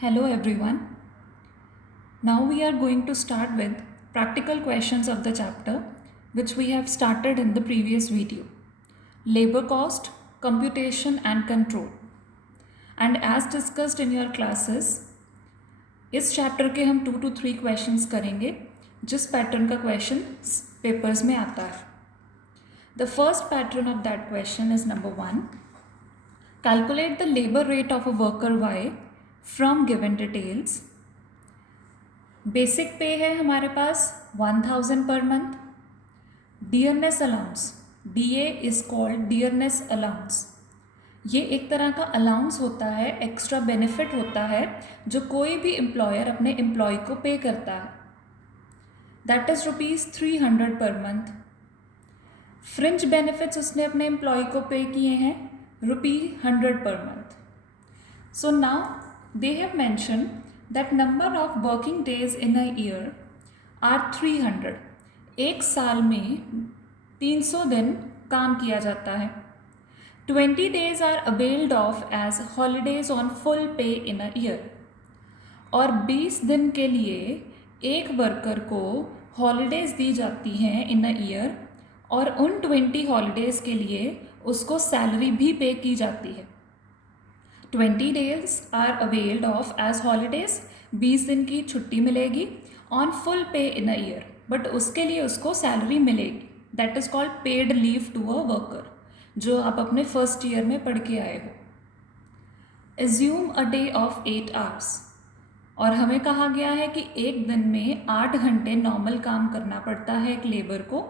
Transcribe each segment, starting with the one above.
Hello everyone. Now we are going to start with practical questions of the chapter which we have started in the previous video. Labor cost, computation and control. And as discussed in your classes, इस chapter के हम 2 to 3 questions करेंगे जिस pattern का question papers में आता है. The first pattern of that question is number 1. Calculate the labor rate of a worker Y from given details. Basic पे है हमारे पास 1000 per month. Dearness allowance, DA is called dearness allowance. ये एक तरह का अलाउंस होता है, एक्स्ट्रा बेनिफिट होता है जो कोई भी एम्प्लॉयर अपने एम्प्लॉय को पे करता है. That is ₹300 per month. Fringe benefits उसने अपने एम्प्लॉय को पे किए हैं ₹100 per month. So now they have mentioned that number of working days in a year are 300. एक साल में 300 दिन काम किया जाता है. 20 days are availed of as holidays on full pay in a year. और 20 दिन के लिए एक वर्कर को हॉलीडेज दी जाती हैं इन अ ईयर और उन 20 हॉलीडेज़ के लिए उसको सैलरी भी पे की जाती है. 20 days are availed of as holidays, 20 दिन की छुट्टी मिलेगी ऑन फुल पे इन अ ईयर, बट उसके लिए उसको सैलरी मिलेगी. That is called paid leave to a worker, जो आप अपने फर्स्ट ईयर में पढ़ के आए हो. Assume a day of 8 hours. और हमें कहा गया है कि एक दिन में 8 घंटे नॉर्मल काम करना पड़ता है एक लेबर को,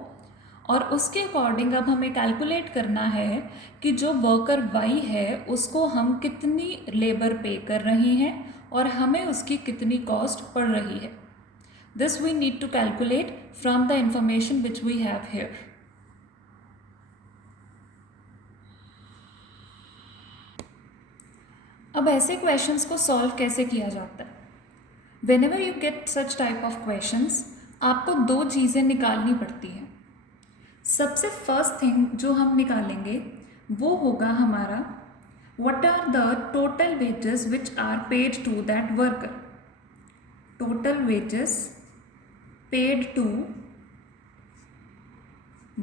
और उसके अकॉर्डिंग अब हमें कैलकुलेट करना है कि जो वर्कर वाई है उसको हम कितनी लेबर पे कर रहे हैं और हमें उसकी कितनी कॉस्ट पड़ रही है. This we need to calculate from the information which we have here. अब ऐसे क्वेश्चंस को सॉल्व कैसे किया जाता है? Whenever you get such type of questions, आपको 2 चीज़ें निकालनी पड़ती हैं. सबसे फर्स्ट थिंग जो हम निकालेंगे वो होगा हमारा what are the total wages which are paid to that worker. Total wages paid to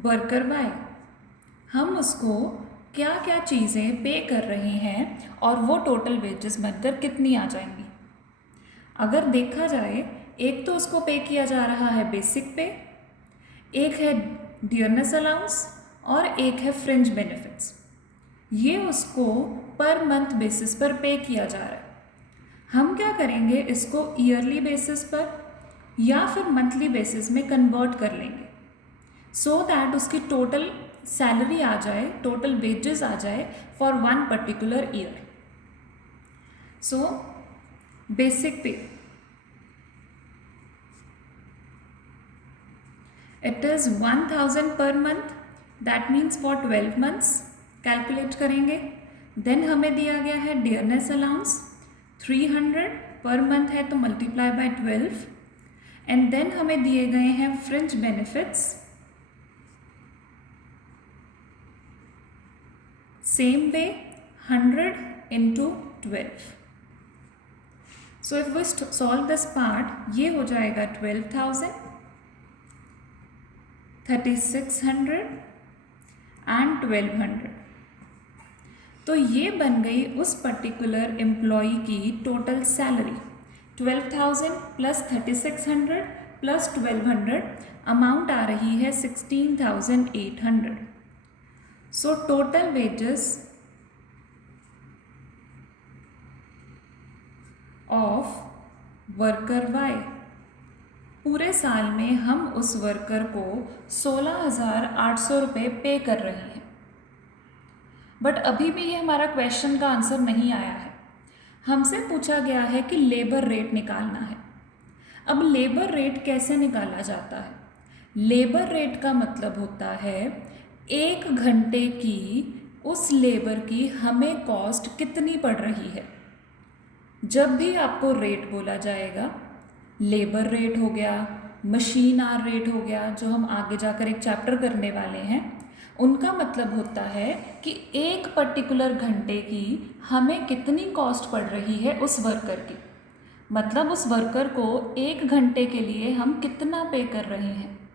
worker Y. हम उसको क्या क्या चीज़ें पे कर रहे हैं और वो टोटल वेजेस बनकर कितनी आ जाएंगी. अगर देखा जाए, एक तो उसको पे किया जा रहा है बेसिक पे, एक है डियरनेस अलाउंस और एक है फ्रिंज बेनिफिट्स. ये उसको पर मंथ बेसिस पर पे किया जा रहा है. हम क्या करेंगे, इसको ईयरली बेसिस पर या फिर मंथली बेसिस में कन्वर्ट कर लेंगे सो दैट उसकी टोटल सैलरी आ जाए, टोटल वेजेस आ जाए for one particular year. So basic पे it is 1000 per month. that means for 12 months calculate करेंगे. देन हमें दिया गया है डियरनेस अलाउंस 300 पर मंथ है तो मल्टीप्लाई बाय 12. एंड देन हमें दिए गए हैं fringe benefits, same way 100 into 12. So if we solve this part, ये हो जाएगा 12,000, 3600 एंड 1200. तो ये बन गई उस पर्टिकुलर एम्प्लॉय की total salary. 12,000 plus 3600 plus 1200 amount आ रही है 16,800. So total wages of worker Y, पूरे साल में हम उस वर्कर को 16,800 रुपये पे कर रहे हैं. बट अभी भी ये हमारा क्वेश्चन का आंसर नहीं आया है. हमसे पूछा गया है कि लेबर रेट निकालना है. अब लेबर रेट कैसे निकाला जाता है? लेबर रेट का मतलब होता है 1 घंटे की उस लेबर की हमें कॉस्ट कितनी पड़ रही है. जब भी आपको रेट बोला जाएगा, लेबर रेट हो गया, मशीन आर रेट हो गया, जो हम आगे जाकर एक चैप्टर करने वाले हैं, उनका मतलब होता है कि एक पर्टिकुलर घंटे की हमें कितनी कॉस्ट पड़ रही है उस वर्कर की. मतलब उस वर्कर को 1 घंटे के लिए हम कितना पे कर रहे हैं।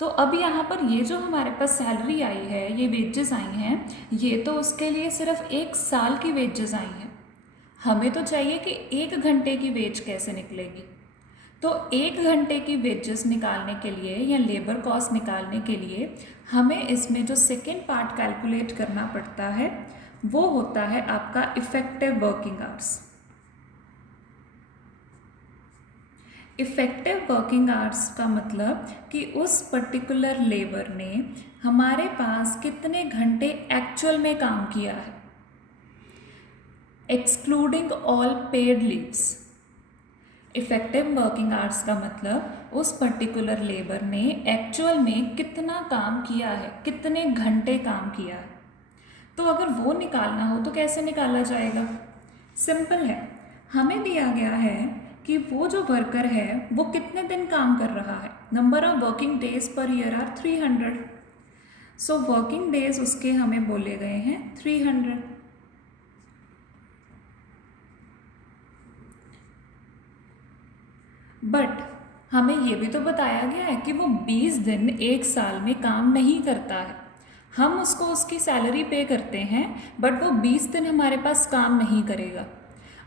तो अब यहाँ पर ये जो हमारे पास सैलरी आई है, ये वेजेस आई हैं, ये तो उसके लिए सिर्फ 1 साल की वेजेस आई हैं। हमें तो चाहिए कि 1 घंटे की वेज कैसे निकलेगी। तो 1 घंटे की वेजेस निकालने के लिए या लेबर कॉस्ट निकालने के लिए हमें इसमें जो सेकेंड पार्ट कैलकुलेट करना पड़ता है वो होता है आपका effective working hours. Effective working hours का मतलब कि उस पर्टिकुलर लेबर ने हमारे पास कितने घंटे एक्चुअल में काम किया है, excluding all paid leaves. Effective working hours का मतलब उस पर्टिकुलर लेबर ने एक्चुअल में कितना काम किया है, कितने घंटे काम किया है। तो अगर वो निकालना हो तो कैसे निकाला जाएगा? सिंपल है, हमें दिया गया है कि वो जो वर्कर है वो कितने दिन काम कर रहा है। Number of working days per year are 300। So working days उसके हमें बोले गए हैं 300। बट हमें ये भी तो बताया गया है कि वो 20 दिन 1 साल में काम नहीं करता है। हम उसको उसकी सैलरी पे करते हैं बट वो 20 दिन हमारे पास काम नहीं करेगा।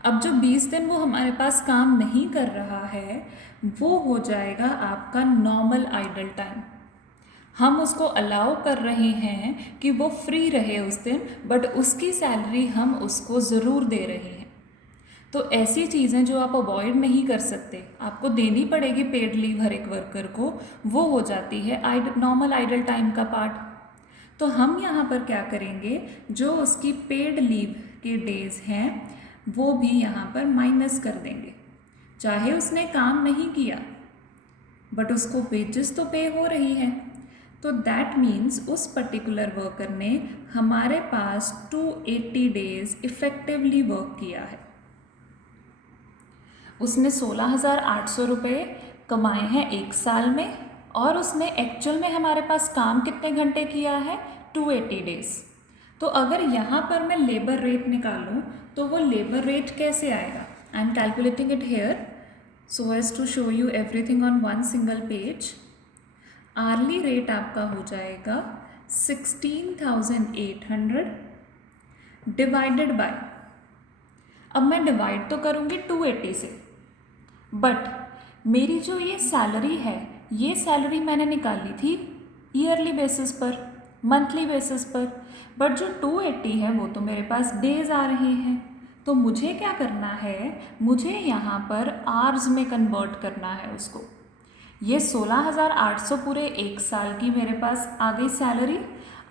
अब जो 20 दिन वो हमारे पास काम नहीं कर रहा है वो हो जाएगा आपका नॉर्मल आइडल टाइम। हम उसको अलाउ कर रहे हैं कि वो फ्री रहे उस दिन, बट उसकी सैलरी हम उसको ज़रूर दे रहे हैं। तो ऐसी चीज़ें जो आप अवॉइड नहीं कर सकते, आपको देनी पड़ेगी पेड लीव हर एक वर्कर को, वो हो जाती है नॉर्मल आइडल टाइम का पार्ट। तो हम यहाँ पर क्या करेंगे, जो उसकी पेड लीव के डेज हैं वो भी यहाँ पर माइनस कर देंगे। चाहे उसने काम नहीं किया बट उसको वेजेस तो पे हो रही है। तो दैट मीन्स उस पर्टिकुलर वर्कर ने हमारे पास 280 डेज इफ़ेक्टिवली वर्क किया है। उसने 16,800 रुपये कमाए हैं 1 साल में, और उसने एक्चुअल में हमारे पास काम कितने घंटे किया है, 280 डेज। तो अगर यहाँ पर मैं लेबर रेट निकालूँ तो वो लेबर रेट कैसे आएगा? I am calculating it here so as to show you everything on one single page. Hourly rate आपका हो जाएगा 16,800 डिवाइडेड बाय, अब मैं डिवाइड तो करूँगी 280 से, बट मेरी जो ये सैलरी है, ये सैलरी मैंने निकाली थी ईयरली बेसिस पर, मंथली बेसिस पर, बट जो 280 है वो तो मेरे पास डेज आ रहे हैं। तो मुझे क्या करना है, मुझे यहाँ पर आवर्स में कन्वर्ट करना है उसको। ये 16,800 पूरे 1 साल की मेरे पास आ गई सैलरी।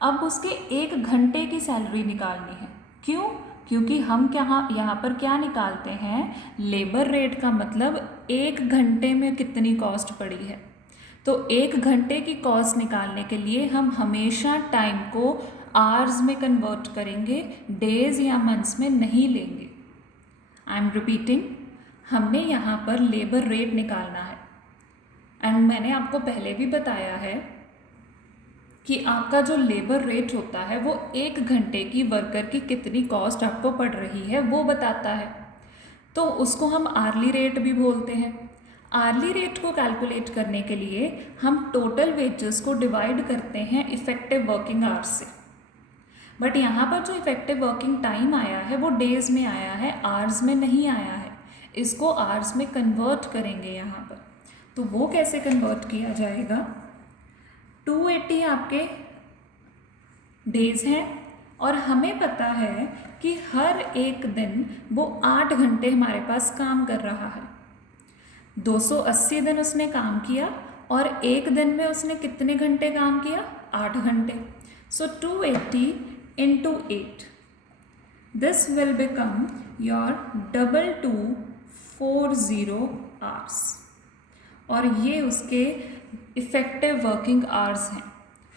अब उसके 1 घंटे की सैलरी निकालनी है। क्यों? क्योंकि हम यहाँ पर क्या निकालते हैं, लेबर रेट का मतलब 1 घंटे में कितनी कॉस्ट पड़ी है। तो 1 घंटे की कॉस्ट निकालने के लिए हम हमेशा टाइम को आवर्स में कन्वर्ट करेंगे, डेज या मंथ्स में नहीं लेंगे। आई एम रिपीटिंग, हमने यहाँ पर लेबर रेट निकालना है। एंड मैंने आपको पहले भी बताया है कि आपका जो लेबर रेट होता है वो 1 घंटे की वर्कर की कितनी कॉस्ट आपको पड़ रही है वो बताता है। तो उसको हम आर्ली रेट भी बोलते हैं। आर्ली रेट को कैलकुलेट करने के लिए हम टोटल वेजेस को डिवाइड करते हैं इफ़ेक्टिव वर्किंग आवर्स से। बट यहाँ पर जो इफ़ेक्टिव वर्किंग टाइम आया है वो डेज में आया है, आवर्स में नहीं आया है। इसको आवर्स में कन्वर्ट करेंगे यहाँ पर। तो वो कैसे कन्वर्ट किया जाएगा, 280 आपके डेज हैं और हमें पता है कि हर एक दिन वो 8 घंटे हमारे पास काम कर रहा है। 280 दिन उसने काम किया और एक दिन में उसने कितने घंटे काम किया, 8 घंटे। सो 280 into 8, this will become your 2240 hours। और ये उसके इफ़ेक्टिव वर्किंग आवर्स हैं।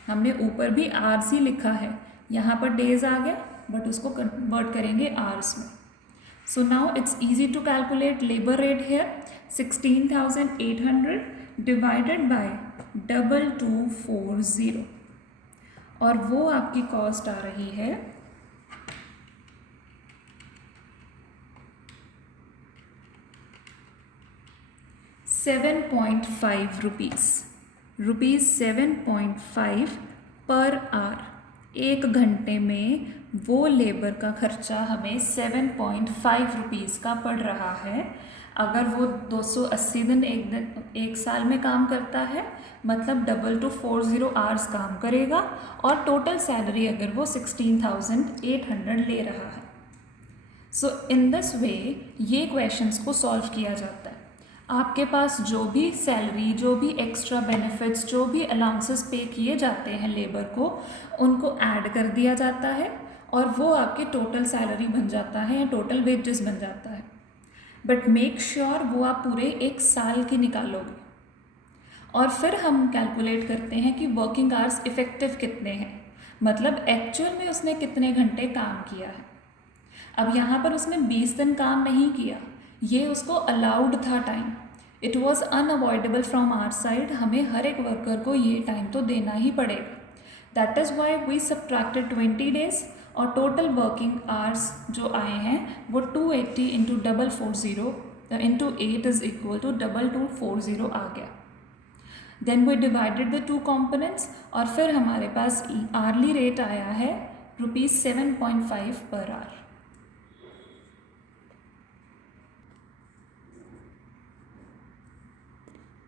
हमने ऊपर भी आवर्स ही लिखा है, यहाँ पर डेज आ गया बट उसको कन्वर्ट करेंगे आवर्स में। So now it's easy to calculate labour rate here, 16,800 divided by 2240, और वो आपकी कॉस्ट आ रही है 2240 7.5 रुपीज़ 7.5 पर आवर। एक घंटे में वो लेबर का खर्चा हमें 7.5 रुपीज़ का पड़ रहा है। अगर वो 280 दिन एक साल में काम करता है, मतलब 2240 आवर्स काम करेगा, और टोटल सैलरी अगर वो 16,800 ले रहा है। सो इन दिस वे ये क्वेश्चंस को सॉल्व किया जाता है। आपके पास जो भी सैलरी, जो भी एक्स्ट्रा बेनिफिट्स, जो भी अलाउंसेस पे किए जाते हैं लेबर को, उनको ऐड कर दिया जाता है और वो आपकी टोटल सैलरी बन जाता है या टोटल वेजेस बन जाता है। बट मेक श्योर वो आप पूरे एक साल की निकालोगे। और फिर हम कैलकुलेट करते हैं कि वर्किंग आवर्स इफ़ेक्टिव कितने हैं, मतलब एक्चुअल में उसने कितने घंटे काम किया है। अब यहाँ पर उसने 20 दिन काम नहीं किया, ये उसको अलाउड था time. It was unavoidable from our side, हमें हर एक वर्कर को ये टाइम तो देना ही पड़ेगा। That is why we subtracted 20 days, और टोटल वर्किंग आवर्स जो आए हैं वो 280 into 440 into 8 is equal to 2240 आ गया। Then we divided the two components, और फिर हमारे पास आर्ली रेट आया है रुपीज़ 7.5 पर आवर।